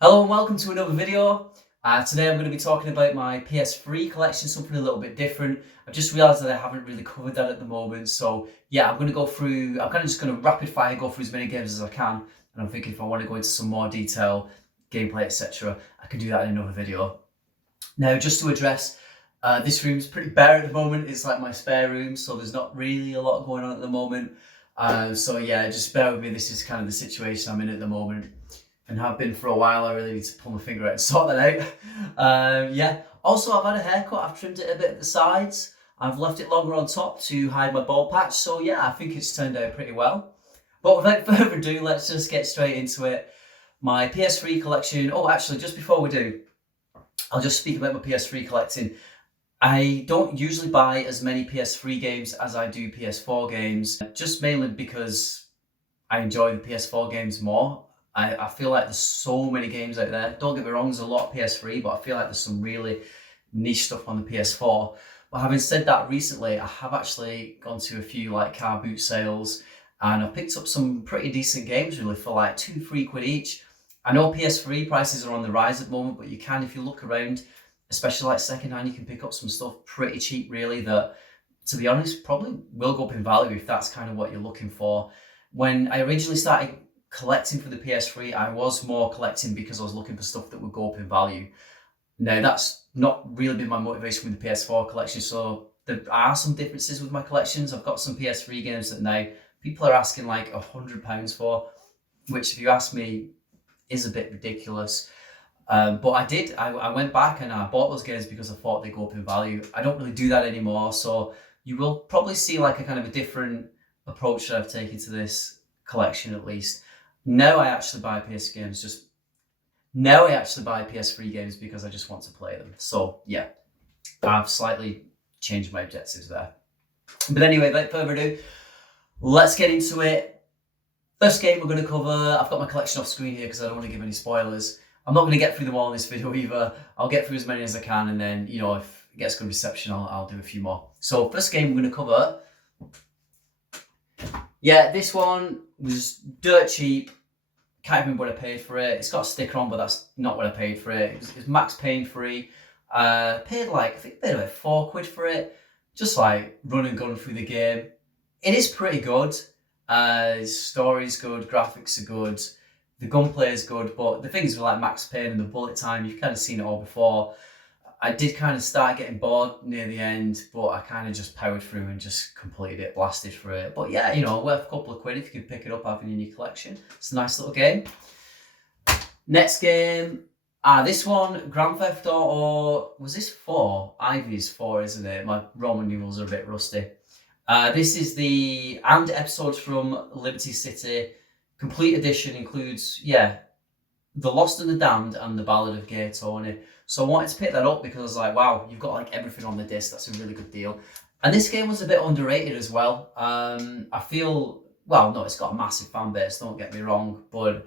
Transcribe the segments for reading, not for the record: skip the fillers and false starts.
Hello and welcome to another video. Today I'm going to be talking about my PS3 collection, something a little bit different. I've just realised that I haven't really covered that at the moment, so yeah, I'm going to go through, I'm kind of just going to rapid fire go through as many games as I can, and I'm thinking if I want to go into some more detail, gameplay, etc., I can do that in another video. Now, just to address, this room's pretty bare at the moment. It's like my spare room, so there's not really a lot going on at the moment. So yeah, just bear with me. This is kind of the situation I'm in at the moment, and have been for a while. I really need to pull my finger out and sort that out. Yeah. Also, I've had a haircut. I've trimmed it a bit at the sides. I've left it longer on top to hide my bald patch. So yeah, I think it's turned out pretty well. But without further ado, let's just get straight into it. My PS3 collection. Oh, actually, just before we do, I'll just speak about my PS3 collecting. I don't usually buy as many PS3 games as I do PS4 games, just mainly because I enjoy the PS4 games more. I feel like there's so many games out there. Don't get me wrong, there's a lot of PS3, but I feel like there's some really niche stuff on the PS4. But having said that, recently I have actually gone to a few like car boot sales, and I've picked up some pretty decent games really for like £2-3 each. I know PS3 prices are on the rise at the moment, but you can, if you look around, especially like secondhand, you can pick up some stuff pretty cheap really that, to be honest, probably will go up in value if that's kind of what you're looking for. When I originally started collecting for the PS3, I was more collecting because I was looking for stuff that would go up in value. Now, that's not really been my motivation with the PS4 collection, so there are some differences with my collections. I've got some PS3 games that now people are asking like £100 for, which, if you ask me, is a bit ridiculous. But I went back and I bought those games because I thought they'd go up in value. I don't really do that anymore, so you will probably see like a kind of a different approach that I've taken to this collection, at least. Now I actually buy PS3 games because I just want to play them. So yeah, I've slightly changed my objectives there. But anyway, without further ado, let's get into it. First game we're going to cover, I've got my collection off screen here because I don't want to give any spoilers. I'm not going to get through them all in this video either. I'll get through as many as I can, and then, you know, if it gets good reception, I'll do a few more. So first game we're going to cover, yeah, this one was dirt cheap. Can't remember what I paid for it. It's got a sticker on, but that's not what I paid for it. It was max pain free. Paid like, I think I paid about £4 for it. Just like run and gun through the game. It is pretty good. Story's good, graphics are good, the gunplay is good, but the things with like Max Payne and the bullet time, you've kind of seen it all before. I did kind of start getting bored near the end, but I kind of just powered through and just completed it, blasted through it. But yeah, you know, worth a couple of quid if you can pick it up, having in your collection. It's a nice little game. Next game, this one, Grand Theft Auto, was this 4? Ivy's 4, isn't it? My Roman numerals are a bit rusty. This is the and episodes from Liberty City. Complete edition includes, yeah, The Lost and the Damned and The Ballad of Gay Tony. So I wanted to pick that up because I was like, wow, you've got like everything on the disc. That's a really good deal. And this game was a bit underrated as well. I feel, well, no, it's got a massive fan base, don't get me wrong, but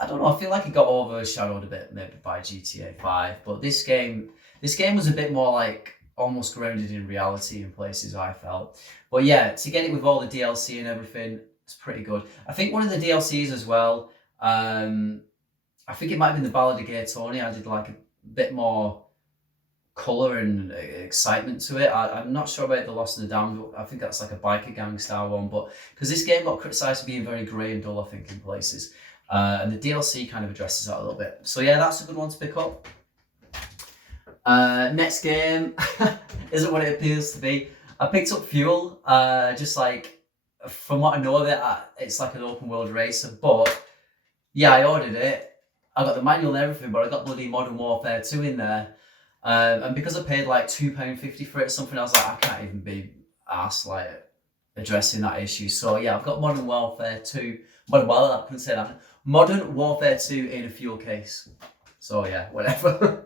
I don't know, I feel like it got overshadowed a bit maybe by GTA 5. But this game was a bit more like almost grounded in reality in places, I felt. But yeah, to get it with all the DLC and everything, it's pretty good. I think one of the DLCs as well, I think it might have been The Ballad of Gay Tony. I did like a bit more colour and excitement to it. I'm not sure about The Lost and the Damned. I think that's like a biker gang style one, but because this game got criticised for being very grey and dull, I think, in places. And the DLC kind of addresses that a little bit. So yeah, that's a good one to pick up. Next game isn't what it appears to be. I picked up Fuel, just like, from what I know of it, it's like an open world racer, but yeah, I ordered it. I got the manual and everything, but I got bloody Modern Warfare 2 in there. And because I paid like £2.50 for it or something, I was like, I can't even be asked like addressing that issue. So yeah, I've got Modern Warfare 2. I couldn't say that. Modern Warfare 2 in a Fuel case. So yeah, whatever.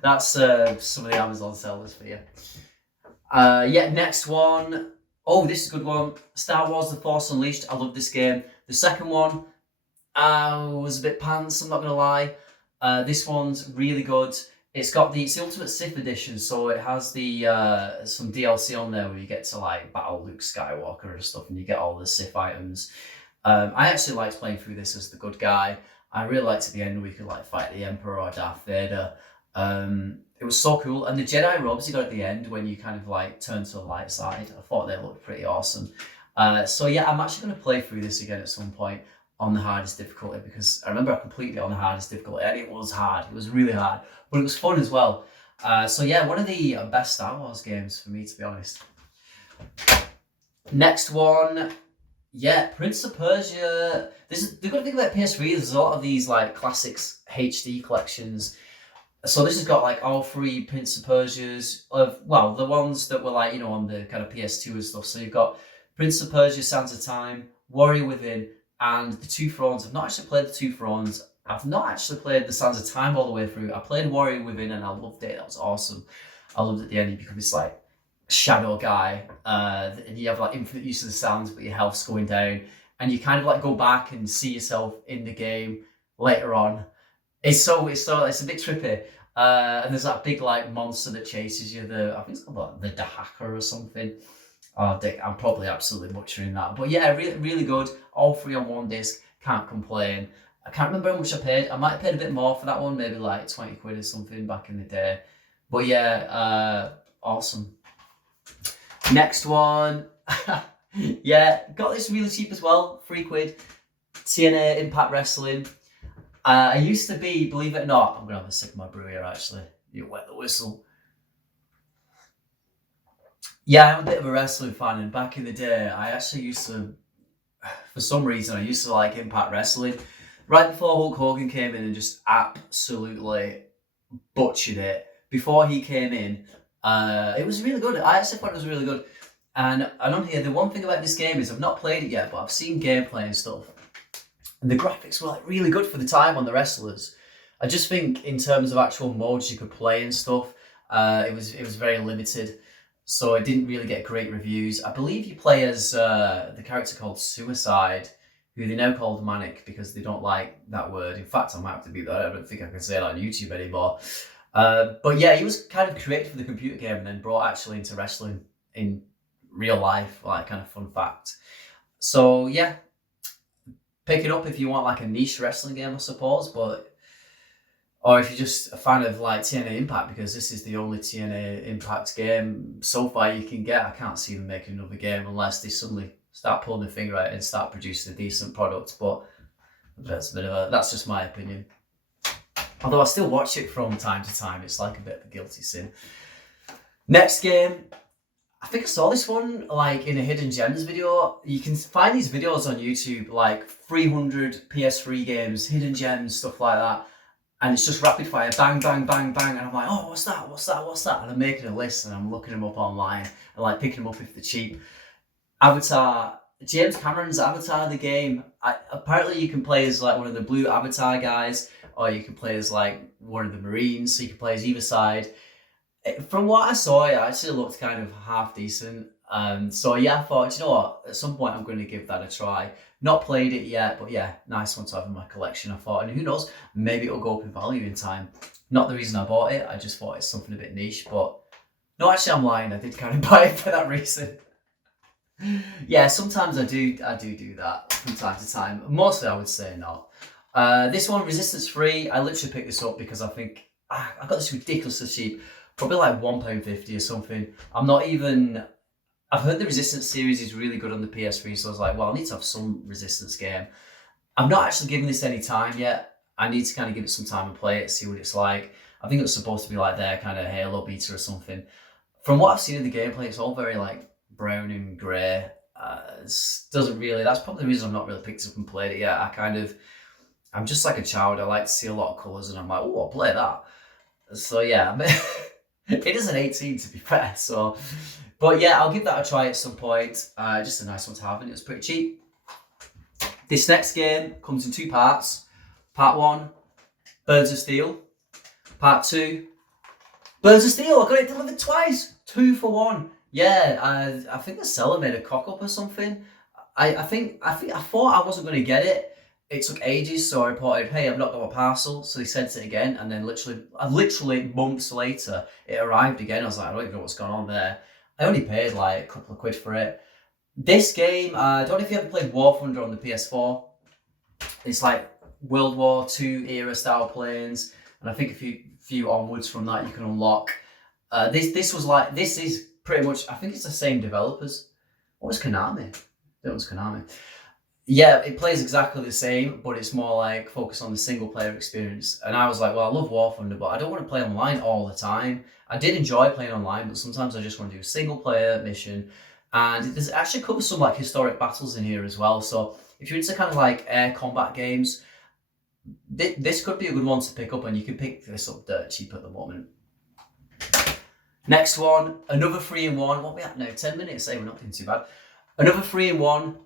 That's some of the Amazon sellers for you. Yeah, next one. Oh, this is a good one. Star Wars The Force Unleashed. I love this game. The second one was a bit pants, I'm not going to lie. This one's really good. It's the Ultimate Sith edition, so it has the some DLC on there where you get to like battle Luke Skywalker and stuff, and you get all the Sith items. I actually liked playing through this as the good guy. I really liked at the end where you could like fight the Emperor or Darth Vader. It was so cool, and the Jedi robes you got at the end when you kind of like turn to the light side, I thought they looked pretty awesome. So yeah, I'm actually going to play through this again at some point on the hardest difficulty, because I remember I completed it on the hardest difficulty, and it was hard. It was really hard, but it was fun as well. So yeah, one of the best Star Wars games for me, to be honest. Next one, yeah, Prince of Persia. The good thing about PS3 is there's a lot of these like classics HD collections. So this has got like all three Prince of Persias of, well, the ones that were like, you know, on the kind of PS2 and stuff. So you've got Prince of Persia, Sands of Time, Warrior Within, and the Two Thrones. I've not actually played the Two Thrones. I've not actually played the Sands of Time all the way through. I played Warrior Within and I loved it. That was awesome. I loved at the end you become this like shadow guy, and you have like infinite use of the sands, but your health's going down, and you kind of like go back and see yourself in the game later on. It's a bit trippy. And there's that big like monster that chases you. I think it's called like, the Dahaka or something. Oh, Dick, I'm probably absolutely butchering that, but yeah, really, really good. All three on one disc. Can't complain. I can't remember how much I paid. I might have paid a bit more for that one, maybe like 20 quid or something back in the day. But yeah, awesome. Next one. Yeah, got this really cheap as well. 3 quid. TNA Impact Wrestling. I used to be, believe it or not, I'm going to have a sip of my brew here actually. You wet the whistle. Yeah, I'm a bit of a wrestling fan, and back in the day, I actually used to, for some reason, I used to like Impact Wrestling. Right before Hulk Hogan came in and just absolutely butchered it. Before he came in, it was really good. I actually thought it was really good. And on here, the one thing about this game is I've not played it yet, but I've seen gameplay and stuff. And the graphics were like really good for the time on the wrestlers. I just think in terms of actual modes you could play and stuff, it was very limited. So it didn't really get great reviews. I believe you play as the character called Suicide, who they now called Manic because they don't like that word. In fact, I might have to beat that. I don't think I can say that on YouTube anymore. But yeah, he was kind of created for the computer game and then brought actually into wrestling in real life, like kind of fun fact. So yeah, pick it up if you want like a niche wrestling game, I suppose, or if you're just a fan of like TNA Impact, because this is the only TNA Impact game so far you can get. I can't see them making another game unless they suddenly start pulling their finger out and start producing a decent product. But that's just my opinion. Although I still watch it from time to time, it's like a bit of a guilty sin. Next game, I think I saw this one like in a Hidden Gems video. You can find these videos on YouTube, like 300 PS3 games, Hidden Gems, stuff like that. And it's just rapid fire, bang, bang, bang, bang. And I'm like, oh, what's that? And I'm making a list and I'm looking them up online and like picking them up if they're cheap. Avatar, James Cameron's Avatar, the game. Apparently you can play as like one of the blue Avatar guys, or you can play as like one of the Marines, so you can play as either side. From what I saw, it actually looked kind of half decent. So yeah, I thought, you know what, at some point I'm going to give that a try. Not played it yet, but yeah, nice one to have in my collection, I thought. And who knows, maybe it'll go up in value in time. Not the reason I bought it, I just thought it's something a bit niche. But no, actually I'm lying, I did kind of buy it for that reason. Yeah, sometimes I do that from time to time. Mostly I would say not. This one, Resistance Free, I literally picked this up because I think I got this ridiculously cheap. Probably like £1.50 or something. I've heard the Resistance series is really good on the PS3, so I was like, well, I need to have some Resistance game. I'm not actually giving this any time yet. I need to kind of give it some time and play it, see what it's like. I think it's supposed to be like their kind of Halo beta or something. From what I've seen in the gameplay, it's all very like brown and grey. That's probably the reason I've not really picked it up and played it yet. I'm just like a child. I like to see a lot of colours and I'm like, oh, I'll play that. So yeah, it is an 18 to be fair, so, but yeah, I'll give that a try at some point. Just a nice one to have, and it was pretty cheap. This next game comes in 2 parts. Part 1, Birds of Steel. Part 2, Birds of Steel. I got it delivered twice, 2 for 1. Yeah, I think the seller made a cock up or something. I thought I wasn't going to get it. It took ages, so I reported, hey, I've not got a parcel. So they sent it again, and then literally months later, it arrived again. I was like, I don't even know what's going on there. I only paid like a couple of quid for it. This game, I don't know if you ever played War Thunder on the PS4. It's like World War II era style planes, and I think a few onwards from that you can unlock. This is pretty much, I think it's the same developers. What was Konami? That was Konami. Yeah, it plays exactly the same, but it's more like focused on the single player experience. And I was like, well, I love War Thunder, but I don't want to play online all the time. I did enjoy playing online, but sometimes I just want to do a single player mission. And it actually covers some like historic battles in here as well. So if you're into kind of like air combat games, this could be a good one to pick up, and you can pick this up dirt cheap at the moment. Next one, another 3-in-1. What are we at now? 10 minutes? Hey, we're not doing too bad. Another 3-in-1.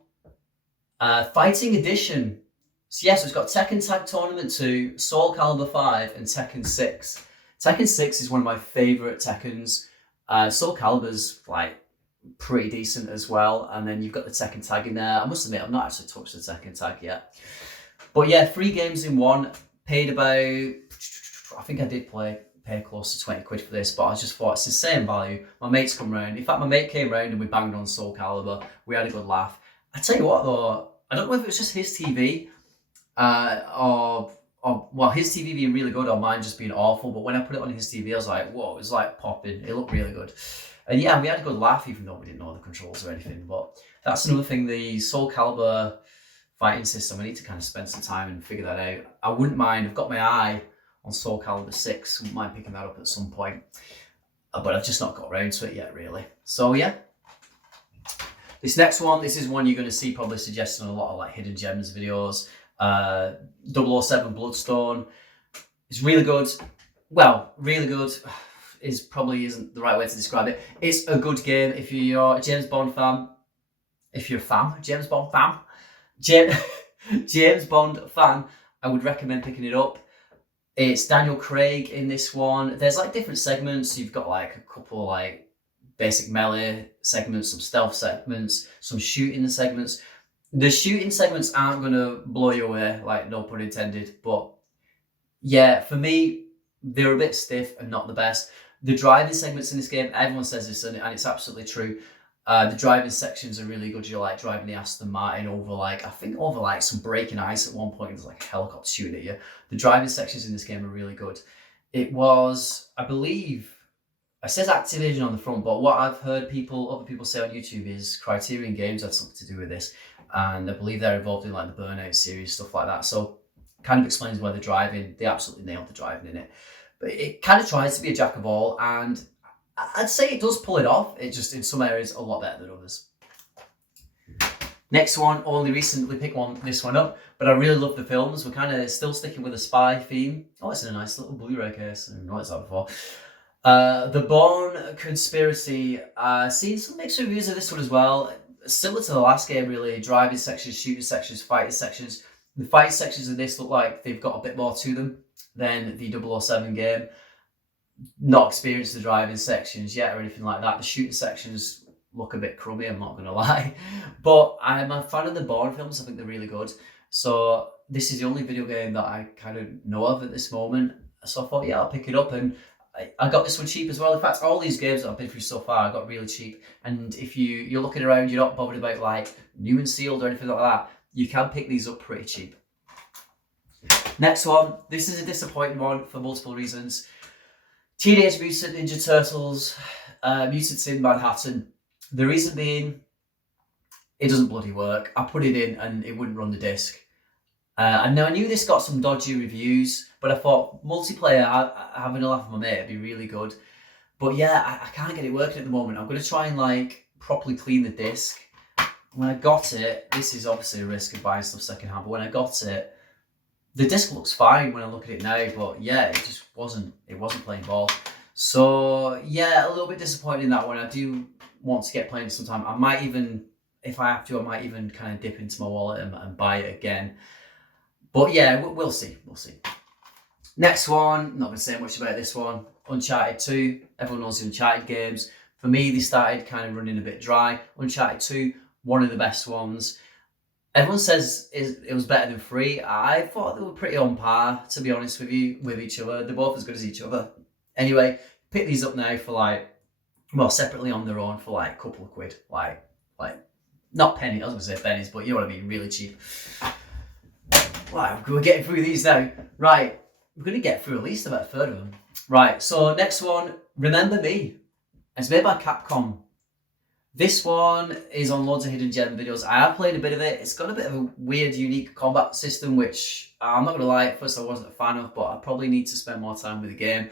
Fighting Edition. So yes, it's got Tekken Tag Tournament 2, Soul Calibur 5, and Tekken 6. Tekken 6 is one of my favourite Tekkens. Soul Calibur's like pretty decent as well. And then you've got the Tekken Tag in there. I must admit, I've not actually touched the Tekken Tag yet. But yeah, 3 games in one. Paid about, I think I did pay close to 20 quid for this, but I just thought it's the same value. My mates come round. In fact, my mate came round and we banged on Soul Calibur. We had a good laugh. I tell you what though, I don't know if it was just his TV, or well, his TV being really good or mine just being awful, but when I put it on his TV, I was like, whoa, it was like popping. It looked really good. And yeah, we had a good laugh, even though we didn't know the controls or anything. But that's another thing, the Soul Calibur fighting system, I need to kind of spend some time and figure that out. I wouldn't mind, I've got my eye on Soul Calibur 6, wouldn't mind picking that up at some point. But I've just not got around to it yet, really. So yeah. This next one, this is one you're going to see probably suggested in a lot of like hidden gems videos. 007 Bloodstone. It's really good. Well, really good probably isn't the right way to describe it. It's a good game if you're a James Bond fan. If you're a fan, James Bond fan. James Bond fan, I would recommend picking it up. It's Daniel Craig in this one. There's like different segments. You've got like a couple like basic melee segments, some stealth segments, some shooting segments. The shooting segments aren't going to blow you away, like no pun intended. But yeah, for me, they're a bit stiff and not the best. The driving segments in this game, everyone says this and it's absolutely true. The driving sections are really good. You're like driving the Aston Martin over like, I think over like some breaking ice at one point. There's like a helicopter shooting at you. The driving sections in this game are really good. It was, I believe, it says Activision on the front, but what I've heard other people say on YouTube is Criterion Games had something to do with this. And I believe they're involved in like the Burnout series, stuff like that. So kind of explains why they absolutely nailed the driving in it. But it kind of tries to be a jack of all, and I'd say it does pull it off. It just, in some areas, a lot better than others. Next one, only recently picked this one up, but I really love the films. We're kind of still sticking with a spy theme. Oh, it's in a nice little Blu-ray case. I didn't notice that before. The Bourne Conspiracy. Seen some mixed reviews of this one as well. Similar to the last game, really. Driving sections, shooting sections, fighting sections. The fighting sections of this look like they've got a bit more to them than the 007 game. Not experienced the driving sections yet or anything like that. The shooting sections look a bit crummy, I'm not going to lie. But I'm a fan of the Bourne films. I think they're really good. So this is the only video game that I kind of know of at this moment. So I thought, yeah, I'll pick it up. And I got this one cheap as well. In fact, all these games that I've been through so far, I got really cheap. And if you're looking around, you're not bothered about like new and sealed or anything like that, you can pick these up pretty cheap. Next one. This is a disappointing one for multiple reasons. Teenage Mutant Ninja Turtles, Mutants in Manhattan. The reason being, it doesn't bloody work. I put it in and it wouldn't run the disc. And now I knew this got some dodgy reviews, but I thought multiplayer, having a laugh with my mate, it'd be really good. But yeah, I can't get it working at the moment. I'm going to try and like properly clean the disc. When I got it, this is obviously a risk of buying stuff secondhand, but when I got it, the disc looks fine when I look at it now, but yeah, it just wasn't playing ball. So yeah, a little bit disappointed in that one. I do want to get playing sometime. I might even, if I have to, I might even kind of dip into my wallet and buy it again. But yeah, we'll see. Next one, not going to say much about this one. Uncharted 2. Everyone knows the Uncharted games. For me, they started kind of running a bit dry. Uncharted 2, one of the best ones. Everyone says it was better than 3. I thought they were pretty on par, to be honest with you, with each other. They're both as good as each other. Anyway, pick these up now for like, well, separately on their own for like a couple of quid. Like not pennies, I was going to say pennies, but you know what I mean, really cheap. Right, we're getting through these now. Right, we're going to get through at least about a third of them. Right, so next one, Remember Me. It's made by Capcom. This one is on loads of hidden gem videos. I have played a bit of it. It's got a bit of a weird, unique combat system, which I'm not going to lie, at first I wasn't a fan of, but I probably need to spend more time with the game,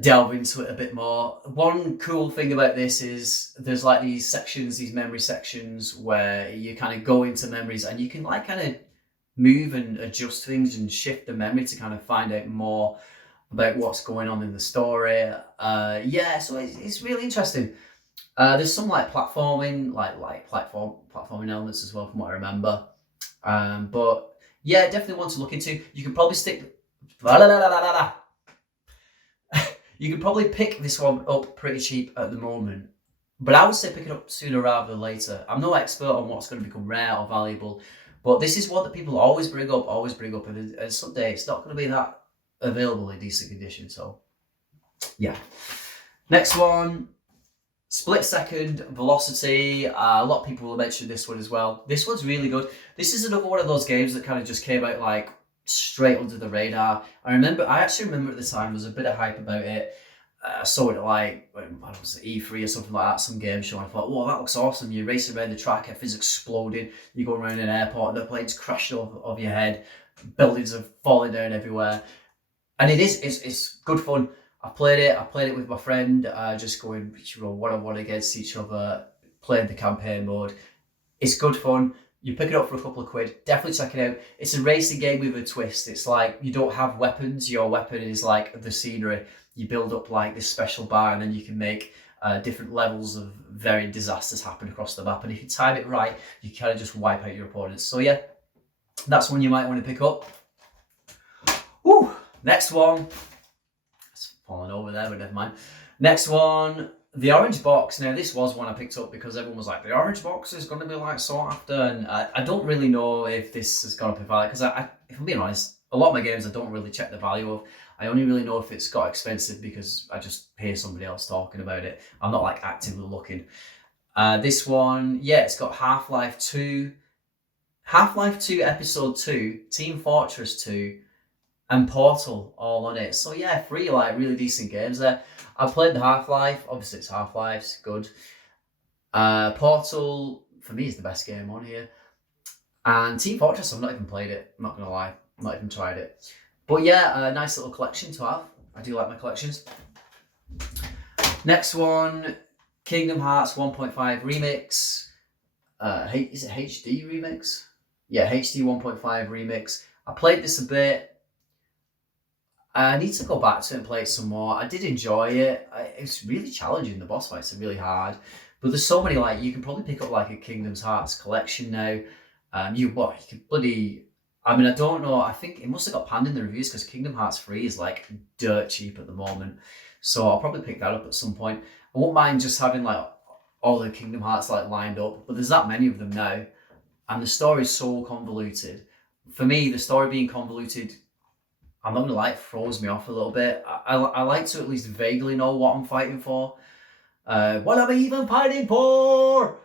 delve into it a bit more. One cool thing about this is there's like these sections, these memory sections, where you kind of go into memories and you can like kind of move and adjust things and shift the memory to kind of find out more about what's going on in the story. Yeah, so it's really interesting. There's some like platforming, platforming elements as well, from what I remember. But yeah, definitely one to look into. You can probably you can probably pick this one up pretty cheap at the moment, but I would say pick it up sooner rather than later. I'm no expert on what's going to become rare or valuable, but this is one that people always bring up, and someday it's not going to be that available in decent condition. So yeah. Next one, Split Second Velocity. A lot of people will mention this one as well. This one's really good. This is another one of those games that kind of just came out like straight under the radar. I actually remember at the time there was a bit of hype about it. I saw it at like, I don't know, E3 or something like that, some game show, and I thought, whoa, that looks awesome. You're racing around the track, everything's exploding, you're going around an airport, and the plane's crashing over your head, buildings are falling down everywhere. And it's good fun. I played it with my friend, just going one-on-one against each other, playing the campaign mode. It's good fun. You pick it up for a couple of quid. Definitely check it out. It's a racing game with a twist. It's like you don't have weapons. Your weapon is like the scenery. You build up like this special bar, and then you can make different levels of varying disasters happen across the map. And if you time it right, you kind of just wipe out your opponents. So yeah, that's one you might want to pick up. Woo! Next one. It's falling over there, but never mind. Next one. The Orange Box. Now, this was one I picked up because everyone was like, the Orange Box is going to be like sought after, and I don't really know if this is going to be valid, because if I'm being honest, a lot of my games I don't really check the value of. I only really know if it's got expensive because I just hear somebody else talking about it. I'm not like actively looking. This one, yeah, it's got Half-Life 2, Half-Life 2 Episode 2, Team Fortress 2, and Portal all on it. So yeah, 3 like really decent games there. I played the Half-Life. Obviously, it's Half-Life. It's good. Portal, for me, is the best game on here. And Team Fortress, I've not even played it. I'm not going to lie. I've not even tried it. But yeah, a nice little collection to have. I do like my collections. Next one, Kingdom Hearts 1.5 Remix. Is it HD Remix? Yeah, HD 1.5 Remix. I played this a bit. I need to go back to it and play it some more. I did enjoy it. It's really challenging. The boss fights are really hard. But there's so many, like, you can probably pick up like a Kingdom Hearts collection now. You could bloody... I mean, I don't know. I think it must have got panned in the reviews because Kingdom Hearts 3 is like dirt cheap at the moment. So I'll probably pick that up at some point. I won't mind just having like all the Kingdom Hearts like lined up, but there's that many of them now. And the story is so convoluted. For me, the story being convoluted, I'm not gonna lie, it throws me off a little bit. I like to at least vaguely know what I'm fighting for. What am I even fighting for?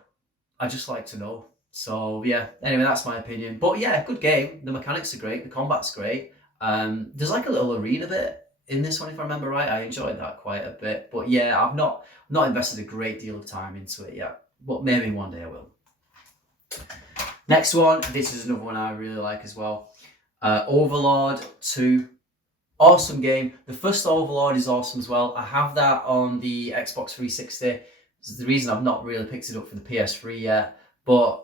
I just like to know. So yeah, anyway, that's my opinion. But yeah, good game. The mechanics are great. The combat's great. There's like a little arena bit in this one, if I remember right. I enjoyed that quite a bit. But yeah, I've not invested a great deal of time into it yet. But maybe one day I will. Next one. This is another one I really like as well. Overlord 2. Awesome game. The first Overlord is awesome as well. I have that on the Xbox 360. This is the reason I've not really picked it up for the PS3 yet. But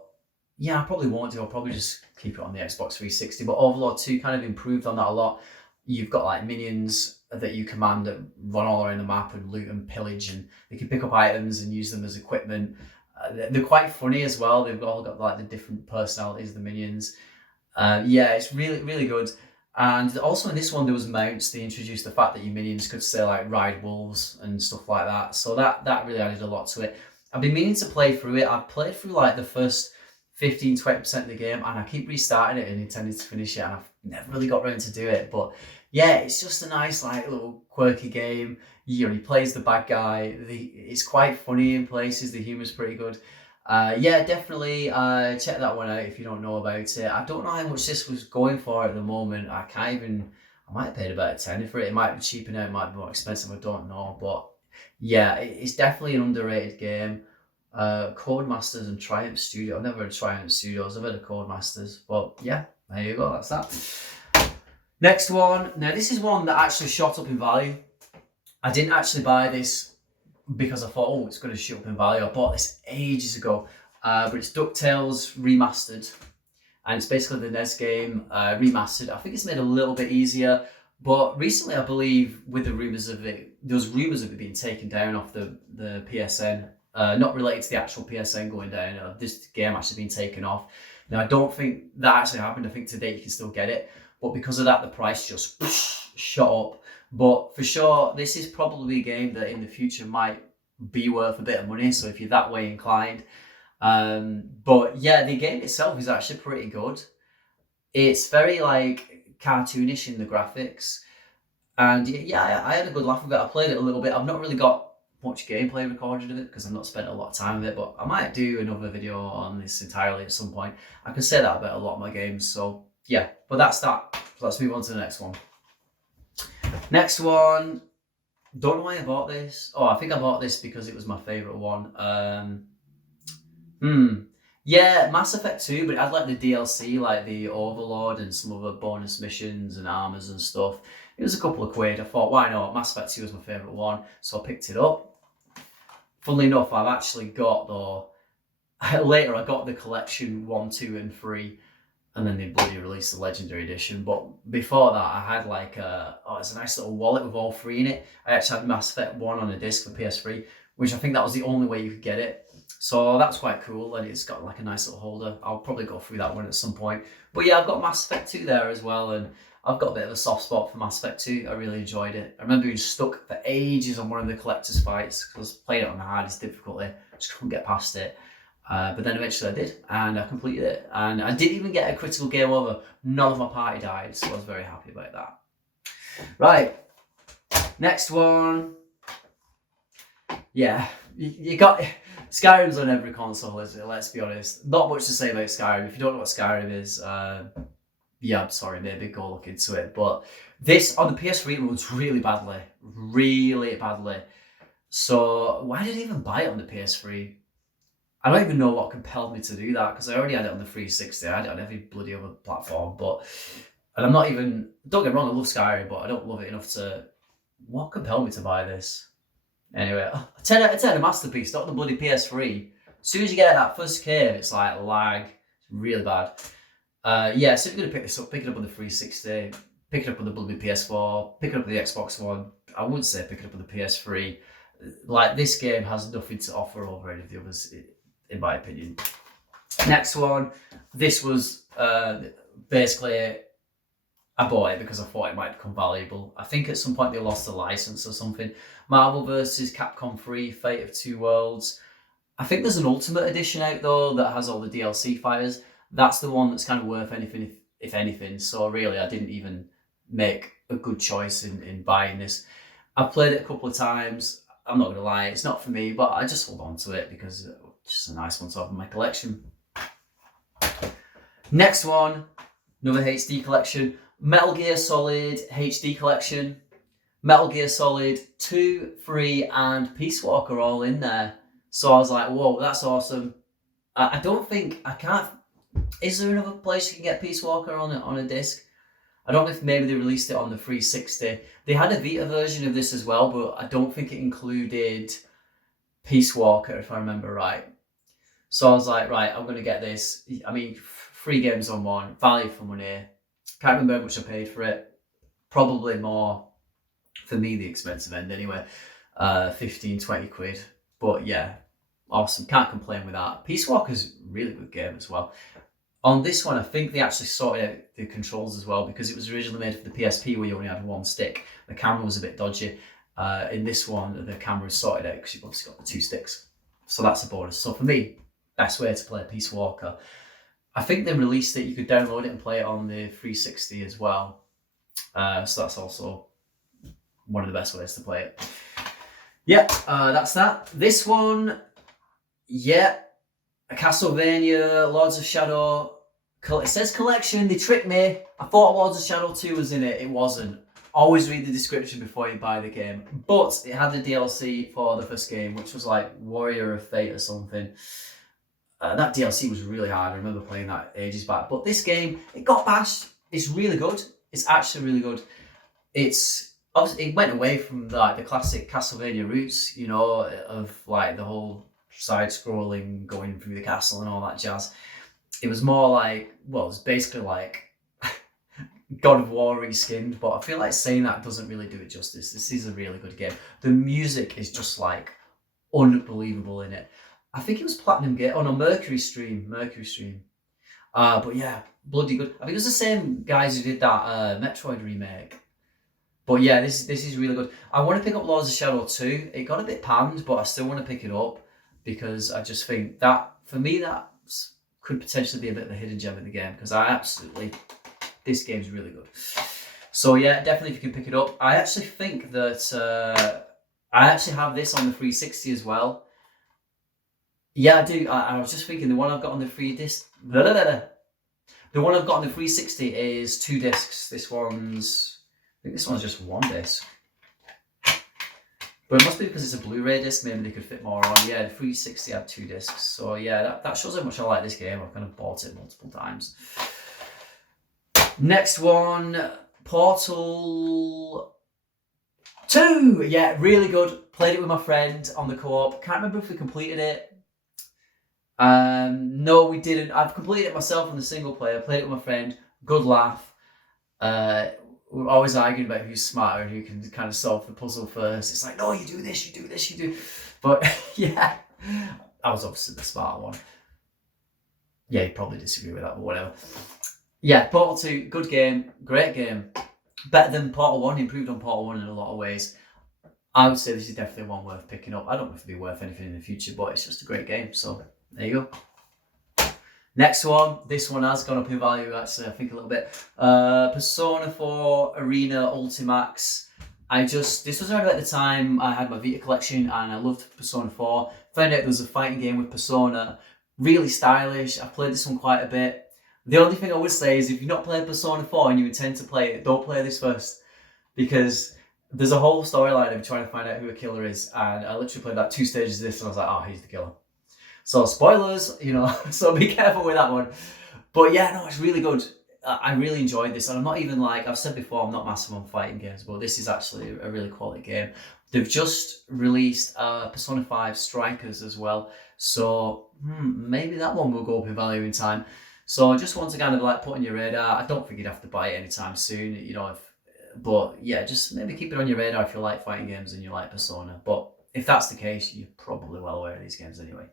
yeah, I probably won't do. I'll probably just keep it on the Xbox 360. But Overlord 2 kind of improved on that a lot. You've got like minions that you command that run all around the map and loot and pillage, and they can pick up items and use them as equipment. They're quite funny as well. They've all got like the different personalities of the minions. Yeah, it's really, really good. And also in this one, there was mounts. They introduced the fact that your minions could say like ride wolves and stuff like that. So that really added a lot to it. I've been meaning to play through it. I've played through like the first 15-20% of the game, and I keep restarting it and intending to finish it, and I've never really got around to do it. But yeah, it's just a nice like little quirky game. He plays the bad guy. It's quite funny in places. The humor's pretty good. Yeah, definitely check that one out if you don't know about it. I don't know how much this was going for at the moment. I might have paid about a tenner for it. It might be cheaper now, it might be more expensive, I don't know. But yeah, it's definitely an underrated game. Codemasters and Triumph Studio. I've never heard of Triumph Studios, I've heard of Codemasters. But yeah, there you go, that's that. Next one. Now this is one that actually shot up in value. I didn't actually buy this because I thought, oh, it's going to shoot up in value. I bought this ages ago, but it's DuckTales remastered, and it's basically the NES game remastered. I think it's made a little bit easier, but recently I believe with the rumours of it, there was rumours of it being taken down off the PSN, not related to the actual PSN going down, this game actually being taken off. Now I don't think that actually happened. I think to date you can still get it, but because of that the price just shot up. But for sure, this is probably a game that in the future might be worth a bit of money, so if you're that way inclined. But yeah, the game itself is actually pretty good. It's very like cartoonish in the graphics, and yeah, I had a good laugh with it. I played it a little bit. I've not really got much gameplay recorded of it because I've not spent a lot of time with it, but I might do another video on this entirely at some point. I can say that about a lot of my games, so yeah, but that's that. So let's move on to the next one. Next one, don't know why I bought this. Oh, I think I bought this because it was my favourite one. Yeah, Mass Effect 2, but it had like the DLC, like the Overlord and some other bonus missions and armors and stuff. It was a couple of quid. I thought, why not? Mass Effect 2 was my favourite one, so I picked it up. Funnily enough, I've actually got, though, later I got the collection 1, 2 and 3. And then they bloody released the Legendary Edition. But before that, I had like it's a nice little wallet with all 3 in it. I actually had Mass Effect 1 on a disc for PS3, which I think that was the only way you could get it. So that's quite cool, and it's got like a nice little holder. I'll probably go through that one at some point. But yeah, I've got Mass Effect 2 there as well, and I've got a bit of a soft spot for Mass Effect 2. I really enjoyed it. I remember being stuck for ages on one of the collector's fights because I was playing it on the hardest difficulty. Just couldn't get past it. But then eventually I did, and I completed it. And I didn't even get a critical game over. None of my party died, so I was very happy about that. Right, next one. Yeah, you got Skyrim's on every console, isn't it? Let's be honest. Not much to say about Skyrim. If you don't know what Skyrim is, yeah, I'm sorry, maybe go look into it. But this on the PS3 runs really badly, really badly. So why did I even buy it on the PS3? I don't even know what compelled me to do that because I already had it on the 360. I had it on every bloody other platform, and I'm not even, don't get me wrong, I love Skyrim, but I don't love it enough to, what compelled me to buy this? Anyway, 10 out of 10, a masterpiece, not the bloody PS3. As soon as you get that first cave, it's like lag, it's really bad. Yeah, so if you're going to pick this up, pick it up on the 360, pick it up on the bloody PS4, pick it up on the Xbox One. I wouldn't say pick it up on the PS3. Like, this game has nothing to offer over any of the others, in my opinion. Next one, this was basically, I bought it because I thought it might become valuable. I think at some point they lost the license or something. Marvel vs. Capcom 3, Fate of Two Worlds. I think there's an Ultimate Edition out though that has all the DLC fighters. That's the one that's kind of worth anything, if anything. So really, I didn't even make a good choice in buying this. I've played it a couple of times. I'm not going to lie, it's not for me, but I just hold on to it because it's just a nice one to have in my collection. Next one, another HD collection. Metal Gear Solid HD collection. Metal Gear Solid 2, 3 and Peace Walker all in there. So I was like, whoa, that's awesome. I don't think, I can't, is there another place you can get Peace Walker on a disc? I don't know if maybe they released it on the 360. They had a Vita version of this as well, but I don't think it included Peace Walker, if I remember right. So I was like, right, I'm going to get this. I mean, 3 games on one, value for money. Can't remember how much I paid for it. Probably more, for me, the expensive end anyway. 15, 20 quid. But yeah, awesome. Can't complain with that. Peace Walker's a really good game as well. On this one, I think they actually sorted out the controls as well because it was originally made for the PSP where you only had one stick. The camera was a bit dodgy. In this one, the camera is sorted out because you've obviously got the 2 sticks. So that's a bonus. So for me, best way to play Peace Walker. I think they released it, you could download it and play it on the 360 as well. So that's also one of the best ways to play it. Yeah, that's that. This one, yeah, a Castlevania, Lords of Shadow. It says collection. They tricked me. I thought Lords of Shadow 2 was in it. It wasn't. Always read the description before you buy the game. But it had the DLC for the first game, which was like Warrior of Fate or something. That DLC was really hard. I remember playing that ages back. But this game, it got bashed. It's really good. It's actually really good. It's obviously it went away from like the classic Castlevania roots, you know, of like the whole side-scrolling, going through the castle and all that jazz. It was more like, well, it's basically like God of War reskinned, but I feel like saying that doesn't really do it justice. This is a really good game. The music is just like unbelievable in it. I think it was Platinum Gate. Oh no, Mercury Stream. But yeah, bloody good. I think it was the same guys who did that Metroid remake. But yeah, this is really good. I want to pick up Lords of Shadow 2. It got a bit panned, but I still want to pick it up because I just think that, for me, that could potentially be a bit of a hidden gem in the game because this game's really good. So yeah, definitely if you can pick it up. I actually think that I actually have this on the 360 as well. Yeah, I do. I was just thinking the one I've got on the the one I've got on the 360 is 2 discs. I think this one's just 1 disc. But it must be because it's a Blu-ray disc, maybe they could fit more on. Yeah, the 360 had 2 discs. So yeah, that shows how much I like this game. I've kind of bought it multiple times. Next one, Portal 2. Yeah, really good. Played it with my friend on the co-op. Can't remember if we completed it. No, we didn't. I've completed it myself on the single player. Played it with my friend. Good laugh. We're always arguing about who's smarter and who can kind of solve the puzzle first. It's like, no, you do this, you do this, you do. But yeah, I was obviously the smarter one. Yeah, you probably disagree with that, but whatever. Yeah, Portal 2, good game, great game. Better than Portal 1, improved on Portal 1 in a lot of ways. I would say this is definitely one worth picking up. I don't know if it'll be worth anything in the future, but it's just a great game. So there you go. Next one, this one has gone up in value actually, I think a little bit. Persona 4 Arena Ultimax. This was around about the time I had my Vita collection and I loved Persona 4. Found out there was a fighting game with Persona. Really stylish. I've played this one quite a bit. The only thing I would say is if you've not played Persona 4 and you intend to play it, don't play this first. Because there's a whole storyline of trying to find out who a killer is. And I literally played that 2 stages of this and I was like, oh, he's the killer. So spoilers, you know, so be careful with that one. But yeah, no, it's really good. I really enjoyed this. And I'm not even like, I've said before, I'm not massive on fighting games, but this is actually a really quality game. They've just released Persona 5 Strikers as well. So maybe that one will go up in value in time. So I just want to kind of like put on your radar. I don't think you'd have to buy it anytime soon, you know, but yeah, just maybe keep it on your radar if you like fighting games and you like Persona. But if that's the case, you're probably well aware of these games anyway.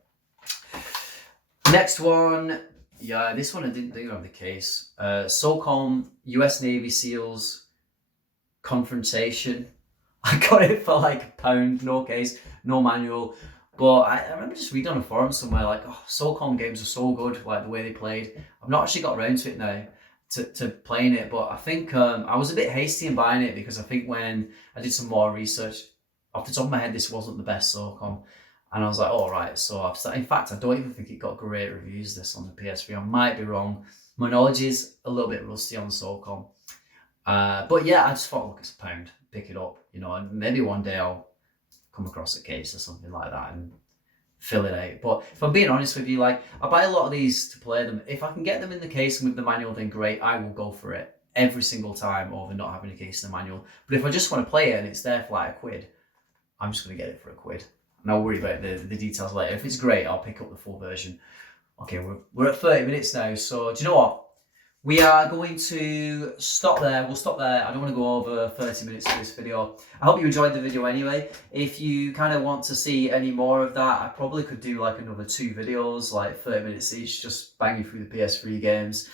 Next one, yeah, this one I didn't think of the case. SOCOM US Navy SEALs Confrontation. I got it for like £1, no case, no manual. But I remember just reading on a forum somewhere like, oh, SOCOM games are so good, like the way they played. I've not actually got around to it now, to playing it, but I think I was a bit hasty in buying it because I think when I did some more research, off the top of my head, this wasn't the best SOCOM. And I was like, oh, right. So in fact, I don't even think it got great reviews, this on the PS3. I might be wrong. My knowledge is a little bit rusty on SOCOM. But yeah, I just thought, look, it's £1. Pick it up, you know, and maybe one day I'll come across a case or something like that and fill it out. But if I'm being honest with you, like, I buy a lot of these to play them. If I can get them in the case and with the manual, then great. I will go for it every single time over not having a case and a manual. But if I just want to play it and it's there for like £1, I'm just going to get it for £1. And I'll worry about the details later. If it's great, I'll pick up the full version. Okay, we're at 30 minutes now, so do you know what? We are going to stop there. We'll stop there. I don't want to go over 30 minutes for this video. I hope you enjoyed the video anyway. If you kind of want to see any more of that, I probably could do like another 2 videos, like 30 minutes each, just banging through the PS3 games,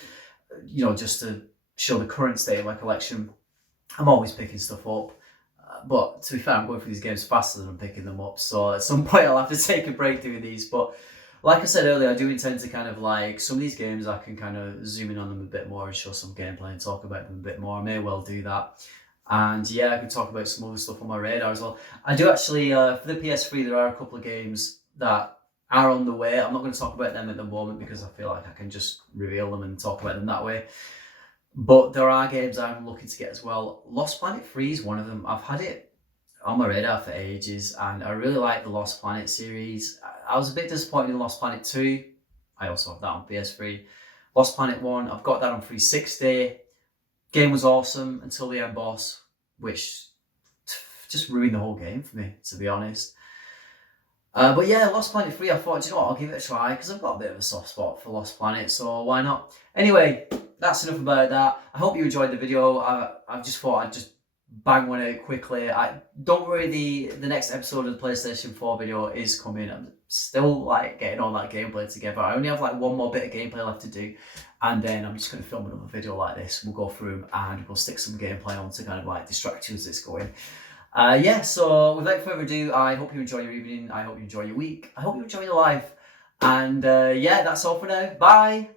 you know, just to show the current state of my collection. I'm always picking stuff up. But to be fair, I'm going through these games faster than I'm picking them up. So at some point I'll have to take a break doing these. But like I said earlier, I do intend to kind of like, some of these games I can kind of zoom in on them a bit more and show some gameplay and talk about them a bit more. I may well do that. And yeah, I can talk about some other stuff on my radar as well. I do actually, for the PS3, there are a couple of games that are on the way. I'm not going to talk about them at the moment because I feel like I can just reveal them and talk about them that way. But there are games I'm looking to get as well. Lost Planet 3 is one of them. I've had it on my radar for ages, and I really like the Lost Planet series. I was a bit disappointed in Lost Planet 2. I also have that on PS3. Lost Planet 1, I've got that on 360. Game was awesome until the end boss, which just ruined the whole game for me, to be honest. But yeah, Lost Planet 3, I thought, do you know what, I'll give it a try because I've got a bit of a soft spot for Lost Planet, so why not? Anyway, that's enough about that. I hope you enjoyed the video. I just thought I'd just bang one out quickly. Don't worry, the next episode of the PlayStation 4 video is coming. I'm still like getting all that gameplay together. I only have like one more bit of gameplay left to do, and then I'm just going to film another video like this. We'll go through them and we'll stick some gameplay on to kind of like distract you as it's going. Yeah, so without further ado, I hope you enjoy your evening. I hope you enjoy your week. I hope you enjoy your life. And yeah, that's all for now. Bye.